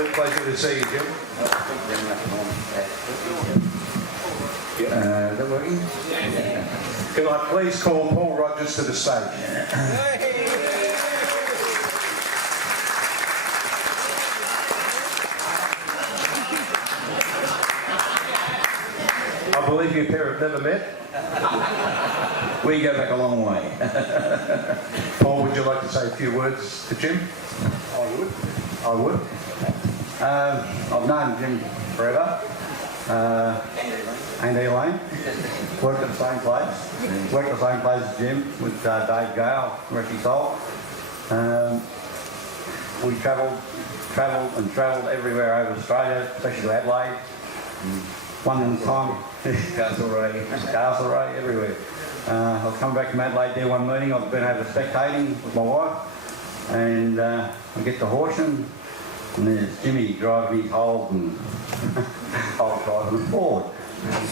Absolute pleasure to see you, Jim. Is that working? Can I please call Paul Rogers to the stage? I believe you pair have never met. We go back a long way. Paul, would you like to say a few words to Jim? I would. I would. I've known Jim forever. And Elaine. Worked at the same place. Worked at the same place as Jim with Dave Gale, rest his soul. We travelled everywhere over Australia, especially to Adelaide. One in time. Castlereagh, everywhere. I was coming back from Adelaide there one meeting. I've been over spectating with my wife, and I get to Horsham, and there's Jimmy driving his Holden. I was driving a Ford,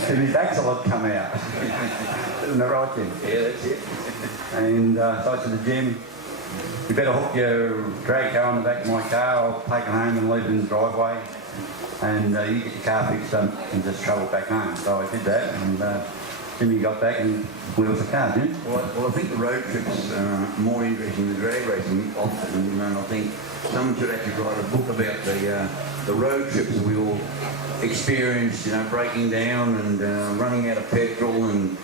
and his axle had come out. Isn't that right, Jim? Yeah, that's it. And so I said to Jim, you better hook your drag car on the back of my car. I'll take it home and leave it in the driveway, and you get your car fixed up and just travel back home. So I did that, and Jimmy got back and wheels the car, didn't he? Well, I think the road trips are more interesting than drag racing often, and I think someone should actually write a book about the road trips that we all experienced, you know, breaking down and running out of petrol and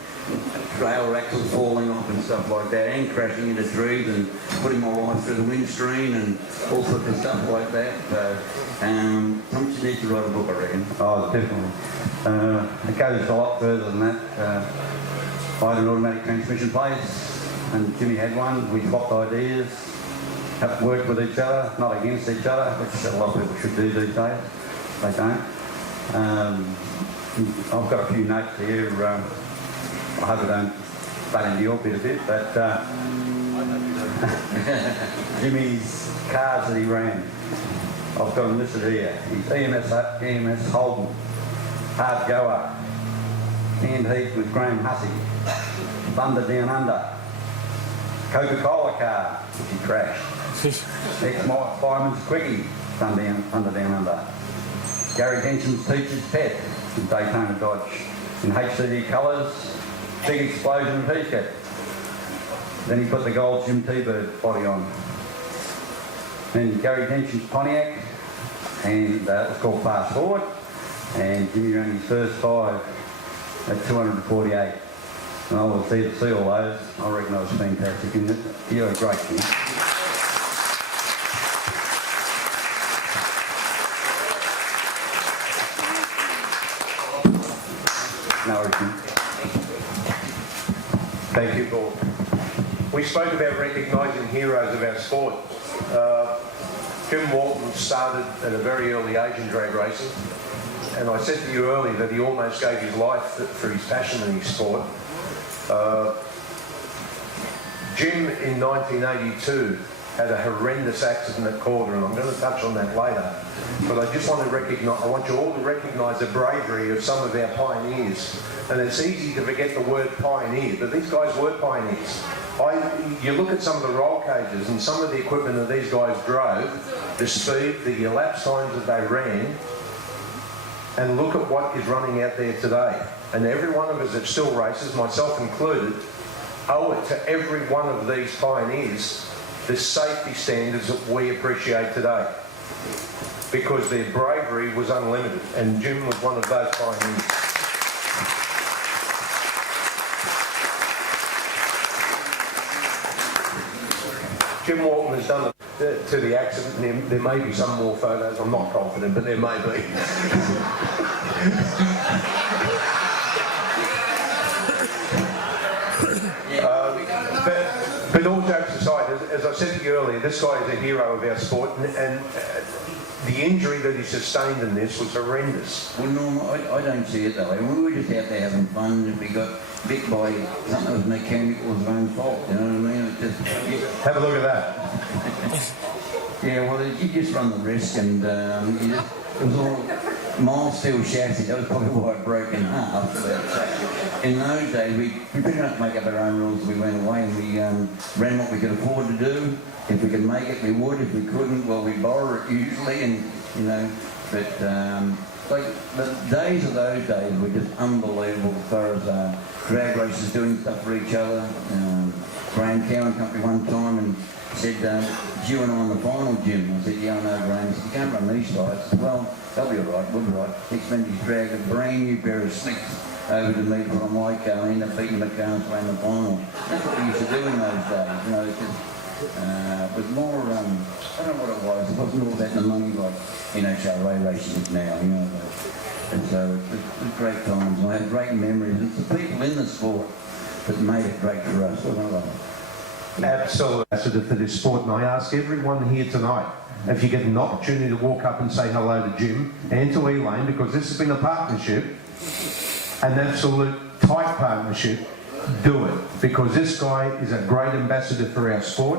trailer axles falling off and stuff like that, and crashing into trees and putting my wife through the windscreen and all sorts of stuff like that. So, someone should need to write a book, I reckon. Oh, definitely. It goes a lot further than that. I had an automatic transmission place, and Jimmy had one. We swapped ideas, have worked with each other, not against each other, which a lot of people should do these days. They don't. I've got a few notes here. I hope I don't butt into your bit a bit, but Jimmy's cars that he ran, I've got them listed here. His EMS Holden, Hard Goer, Canned Heat with Graham Hussey, Thunder Down Under, Coca-Cola car, which he crashed, Ex-Fireman's Quickie, Thunder Down Under, Gary Henson's Teacher's Pet in Daytona Dodge, in HCD colours, Big Explosion T-shirt. Then he put the gold Jim T-Bird body on. Then Gary Henson's Pontiac, and it was called Fast Forward, and Jimmy ran his first 5 at 248. And I was there to see all those. I reckon I was fantastic in it. You're a great thing. No worries. Thank you, Paul. We spoke about recognising heroes of our sport. Jim Walton started at a very early age in drag racing, and I said to you earlier that he almost gave his life for his passion in his sport. Jim in 1982 had a horrendous accident at Calder, and I'm going to touch on that later. But I just want to recognise, I want you all to recognise the bravery of some of our pioneers. And it's easy to forget the word pioneer, but these guys were pioneers. You look at some of the roll cages and some of the equipment that these guys drove, the speed, the elapsed times that they ran, and look at what is running out there today. And every one of us that still races, myself included, owe it to every one of these pioneers the safety standards that we appreciate today, because their bravery was unlimited, and Jim was one of those pioneers. Jim Walton has done to the accident. There may be some more photos, I'm not confident, but there may be. But all jokes aside, as I said to you earlier, this guy is a hero of our sport, and the injury that he sustained in this was horrendous. Well, no, I don't see it that way. We were just out there having fun. If we got bit by something that was mechanical, it was our own fault, you know what I mean? It just, have a look at that. Yeah, well, you just run the risk, and it was all mild steel chassis. That was probably why it broke in half. But in those days, we pretty much make up our own rules. We went away and we ran what we could afford to do. If we could make it, we would. If we couldn't, well, we'd borrow it usually, and you know. But like the days of those days were just unbelievable as far as drag races doing stuff for each other. Graham Cowan company one time and said, you and I on the final, Jim. I said, yeah, I know, Graham. He said, you can't run these sides. I said, well, they'll be all right, we'll be all right. Next minute he's dragged a brand new pair of slicks over to me from my car and ended up beating the car and playing the final. That's what we used to do in those days, you know. It was more, I don't know what it was. It wasn't all about the money like NHL racing is now, you know. And so it was great times. I had great memories. It's the people in the sport that made it great for us, wasn't it? Absolute ambassador for this sport, and I ask everyone here tonight, if you get an opportunity to walk up and say hello to Jim and to Elaine, because this has been a partnership, an absolute tight partnership, do it, because this guy is a great ambassador for our sport.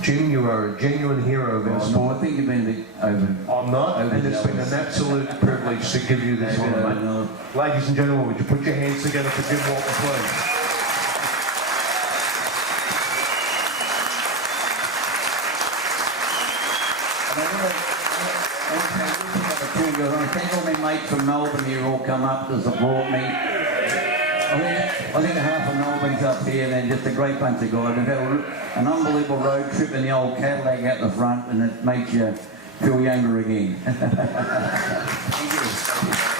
Jim, you are a genuine hero of our sport. I think you've been a bit over. I'm not, and it's been an absolute privilege to give you this honour, mate. Ladies and gentlemen, would you put your hands together for Jim Walton, please? Thank all my mates from Melbourne here all come up to support me. I think half of Melbourne's up here and then just a great bunch of guys. We've had an unbelievable road trip in the old Cadillac out the front and it makes you feel younger again. Thank you.